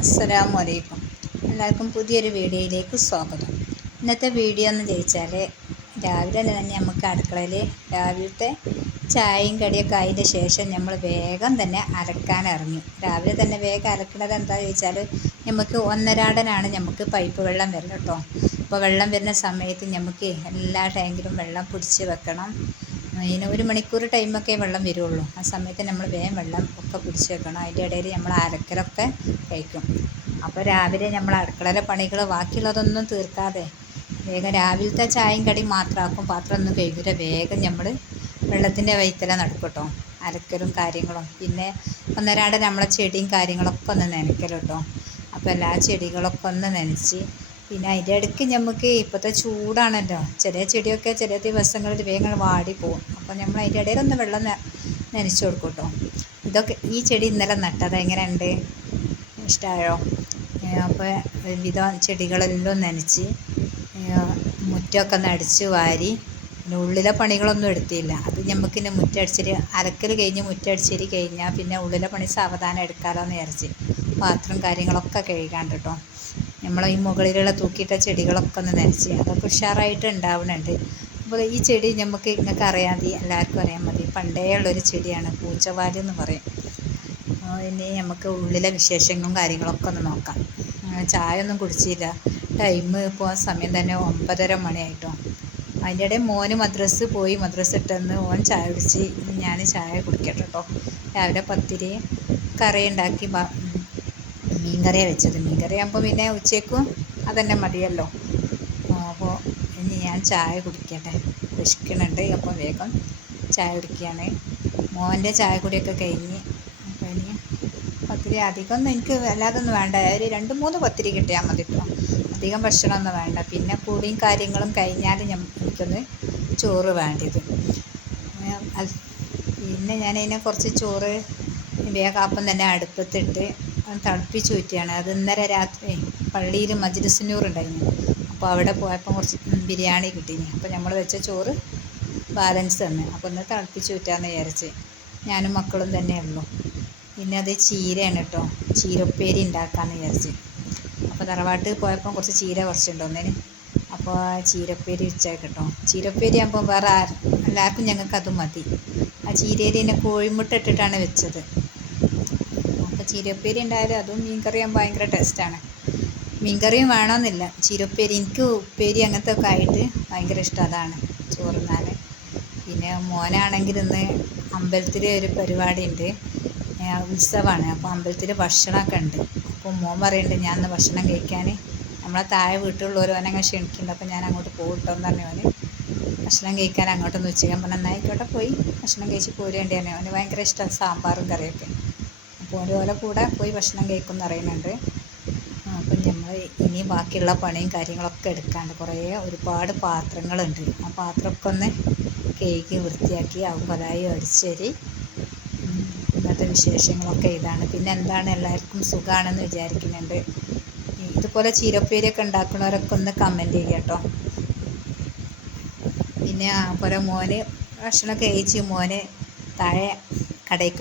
അസ്സലാമു അലൈക്കും എല്ലാവർക്കും പുതിയൊരു വീഡിയോയിലേക്ക് സ്വാഗതം. ഇന്നത്തെ വീഡിയോ എന്ന് ചോദിച്ചാൽ രാവിലെ തന്നെ നമുക്ക് അടുക്കളയിൽ രാവിലത്തെ ചായയും കടിയൊക്കെ ആയതിന്റെ ശേഷം നമ്മൾ വേഗം തന്നെ അലക്കാൻ ഇറങ്ങി. രാവിലെ തന്നെ വേഗം അലക്കുന്നത് എന്താ ചോദിച്ചാൽ നമുക്ക് ഒന്നരാടനാണ് നമുക്ക് പൈപ്പ് വെള്ളം വരുന്നത് കേട്ടോ. അപ്പോൾ വെള്ളം വരുന്ന സമയത്ത് നമുക്ക് എല്ലാ ടാങ്കിലും വെള്ളം പിടിച്ച് വെക്കണം. അതിന് ഒരു മണിക്കൂർ ടൈമൊക്കെ വെള്ളം വരുള്ളൂ. ആ സമയത്ത് നമ്മൾ വേഗം വെള്ളം ഒക്കെ പിടിച്ച് വെക്കണം. അതിന്റെ ഇടയിൽ നമ്മൾ അരക്കലൊക്കെ കഴിക്കും. അപ്പോൾ രാവിലെ നമ്മൾ അടുക്കളയിലെ പണികൾ ബാക്കിയുള്ളതൊന്നും തീർക്കാതെ വേഗം രാവിലത്തെ ചായയും കടി മാത്രമാക്കും പാത്രം ഒന്നും കഴിക്കില്ല വേഗം നമ്മൾ വെള്ളത്തിന്റെ വൈത്തല നടക്കട്ടോ കേട്ടോ. അലക്കലും കാര്യങ്ങളും. പിന്നെ ഒന്നരാടെ നമ്മളെ ചെടിയും കാര്യങ്ങളൊക്കെ ഒന്ന് നനയ്ക്കലും കേട്ടോ. അപ്പോൾ എല്ലാ ചെടികളൊക്കെ ഒന്ന് നനച്ച് പിന്നെ അതിന്റെ ഇടയ്ക്ക് നമുക്ക് ഇപ്പോഴത്തെ ചൂടാണല്ലോ. ചെറിയ ചെടിയൊക്കെ ചെറിയ ദിവസങ്ങളിൽ വേഗം വാടി പോകും. അപ്പോൾ നമ്മൾ അതിന്റെ ഇടയിലൊന്ന് വെള്ളം നനച്ചു കൊടുക്കും കേട്ടോ ഇതൊക്കെ ഈ ചെടി ഇന്നലെ നട്ടത്. എങ്ങനെയുണ്ട്? ഇഷ്ടമായോ അപ്പോൾ വിവിധ ചെടികളെല്ലാം നനച്ച് മുറ്റമൊക്കെ ഒന്ന് അടിച്ച് വാരി പിന്നെ ഉള്ളിലെ പണികളൊന്നും എടുത്തില്ല. അത് നമുക്ക് പിന്നെ മുറ്റടിച്ചിട്ട് അരക്കൽ കഴിഞ്ഞ് മുറ്റടിച്ചിട്ട് കഴിഞ്ഞാൽ പിന്നെ ഉള്ളിലെ പണി സാവധാനം എടുക്കാമല്ലോ എന്ന് വിചാരിച്ച് പാത്രം കാര്യങ്ങളൊക്കെ കഴുകാണ്ട് കേട്ടോ നമ്മൾ ഈ മുകളിലുള്ള തൂക്കിയിട്ട ചെടികളൊക്കെ ഒന്ന് നനച്ച് അതൊക്കെ ഉഷാറായിട്ട് ഉണ്ടാവുന്നുണ്ട്. അപ്പോൾ ഈ ചെടി നമുക്ക് നിങ്ങൾക്ക് അറിയാതെ എല്ലാവർക്കും അറിയാൻ മതി. പണ്ടേ ഉള്ളൊരു ചെടിയാണ് പൂച്ചവാൽ എന്ന് പറയും. ഇനി നമുക്ക് ഉള്ളിലെ വിശേഷങ്ങളും കാര്യങ്ങളൊക്കെ ഒന്ന് നോക്കാം. ചായ ഒന്നും കുടിച്ചില്ല. ടൈം ഇപ്പോൾ സമയം തന്നെ ഒമ്പതര മണിയായിട്ടോ. അതിന്റെ ഇടയിൽ മോന് മദ്രസ് പോയി മദ്രസ് ഇട്ടെന്ന് ഓൻ ചായ കുടിച്ച് ഞാൻ ചായ കുടിക്കട്ടെ കേട്ടോ രാവിലെ പത്തിരി കറി ഉണ്ടാക്കി മീൻ കറിയാണ് വെച്ചത്. മീൻ കറി ആകുമ്പോൾ പിന്നെ ഉച്ചയ്ക്കും അതന്നെ മതിയല്ലോ. അപ്പോൾ ഇനി ഞാൻ ചായ കുടിക്കട്ടെ. വിശക്കണുണ്ട് അപ്പോൾ വേഗം ചായ കുടിക്കുകയാണ്. മോന്റെ ചായ കുടിയൊക്കെ കഴിഞ്ഞ് അപ്പോൾ ഇനി പത്തിരി അധികം ഒന്നും എനിക്ക് വല്ലാതൊന്നും വേണ്ട. ഒരു രണ്ട് മൂന്ന് പത്തിരി കിട്ടിയാൽ മതി കേട്ടോ അധികം ഭക്ഷണമൊന്നും വേണ്ട. പിന്നെ കൂടിയും കാര്യങ്ങളും കഴിഞ്ഞാൽ ഞാൻ എനിക്കൊന്ന് ചോറ് വേണ്ടത് പിന്നെ ഞാനതിനെ കുറച്ച് ചോറ് വേഗം അപ്പം തന്നെ അടുപ്പത്തിട്ട് തിളപ്പിച്ച് ഊറ്റിയാണ്. അത് ഇന്നലെ രാത്രി പള്ളിയിൽ മജ്ലിസുന്നൂർ ഉണ്ടായിരുന്നു അപ്പോൾ അവിടെ പോയപ്പോൾ കുറച്ച് ബിരിയാണി കിട്ടീനി. അപ്പോൾ നമ്മൾ വെച്ച ചോറ് ബാലൻസ് തന്നെ. അപ്പോൾ ഒന്ന് തണുപ്പിച്ച് ഊറ്റാന്ന് വിചാരിച്ച് ഞാനും മക്കളും തന്നെ ഉള്ളൂ. പിന്നെ അത് ചീരയാണ് കേട്ടോ ചീരപ്പേരി ഉണ്ടാക്കാമെന്ന് വിചാരിച്ച്. അപ്പോൾ തറവാട്ട് പോയപ്പോൾ കുറച്ച് ചീര കുറച്ചുണ്ടോന്നേന് അപ്പോൾ അപ്പോൾ ചീരപ്പേരി വെച്ചാൽ കേട്ടോ ചീരപ്പേരി ആകുമ്പോൾ വേറെ എല്ലാവർക്കും ഞങ്ങൾക്ക് അത് മതി. ആ ചീരയിൽ തന്നെ കോഴിമുട്ട ഇട്ടിട്ടാണ് വെച്ചത്. ചീരപ്പേരി ഉണ്ടായാലും അതും മീൻകറിയാകുമ്പോൾ ഭയങ്കര ടേസ്റ്റാണ്. മീൻകറിയും വേണമെന്നില്ല ചീരപ്പേരി എനിക്ക് ഉപ്പേരി അങ്ങനത്തെ ഒക്കെ ആയിട്ട് ഭയങ്കര ഇഷ്ടം അതാണ് ചോറുന്നാൻ പിന്നെ മോനാണെങ്കിൽ ഇന്ന് അമ്പലത്തിൽ ഒരു പരിപാടി ഉണ്ട് ഉത്സവമാണ് അപ്പോൾ അമ്പലത്തിൽ ഭക്ഷണമൊക്കെ ഉണ്ട്. അപ്പോൾ മോൻ പറയുന്നുണ്ട് ഞാൻ ഇന്ന് ഭക്ഷണം കഴിക്കാൻ നമ്മളെ താഴെ വീട്ടിലുള്ളവർ ഓനങ്ങനെ ക്ഷണിക്കുന്നുണ്ട്. അപ്പോൾ ഞാൻ അങ്ങോട്ട് പോകട്ടോ എന്ന് പറഞ്ഞു അവന് ഭക്ഷണം കഴിക്കാൻ അങ്ങോട്ടൊന്ന് ഉച്ചയ്ക്കാൻ പറഞ്ഞാൽ എന്നായിക്കോട്ടെ പോയി. ഭക്ഷണം കഴിച്ച് പോരേണ്ടി തന്നെ അവന് ഭയങ്കര ഇഷ്ടം സാമ്പാറും കറിയൊക്കെ. അപ്പോൾ ഓരോ ഓരോ കൂടെ പോയി ഭക്ഷണം കഴിക്കും എന്ന് പറയുന്നുണ്ട് അപ്പം നമ്മൾ ഇനി ബാക്കിയുള്ള പണിയും കാര്യങ്ങളൊക്കെ എടുക്കാണ്ട് കുറേ ഒരുപാട് പാത്രങ്ങളുണ്ട്. ആ പാത്രമൊക്കെ ഒന്ന് കേക്ക് വൃത്തിയാക്കി അവലായി അടിച്ചേരി. ഇന്നത്തെ വിശേഷങ്ങളൊക്കെ ഇതാണ്. പിന്നെ എന്താണ്? എല്ലാവർക്കും സുഖമാണെന്ന് വിചാരിക്കുന്നുണ്ട്. ഇതുപോലെ ചീരപ്പേരിയൊക്കെ ഉണ്ടാക്കുന്നവരൊക്കെ ഒന്ന് കമന്റ് ചെയ്യുക കേട്ടോ. പിന്നെ അതുപോലെ മോന് ഭക്ഷണമൊക്കെ കഴിച്ച് മോന് താഴെ കടയ്ക്ക്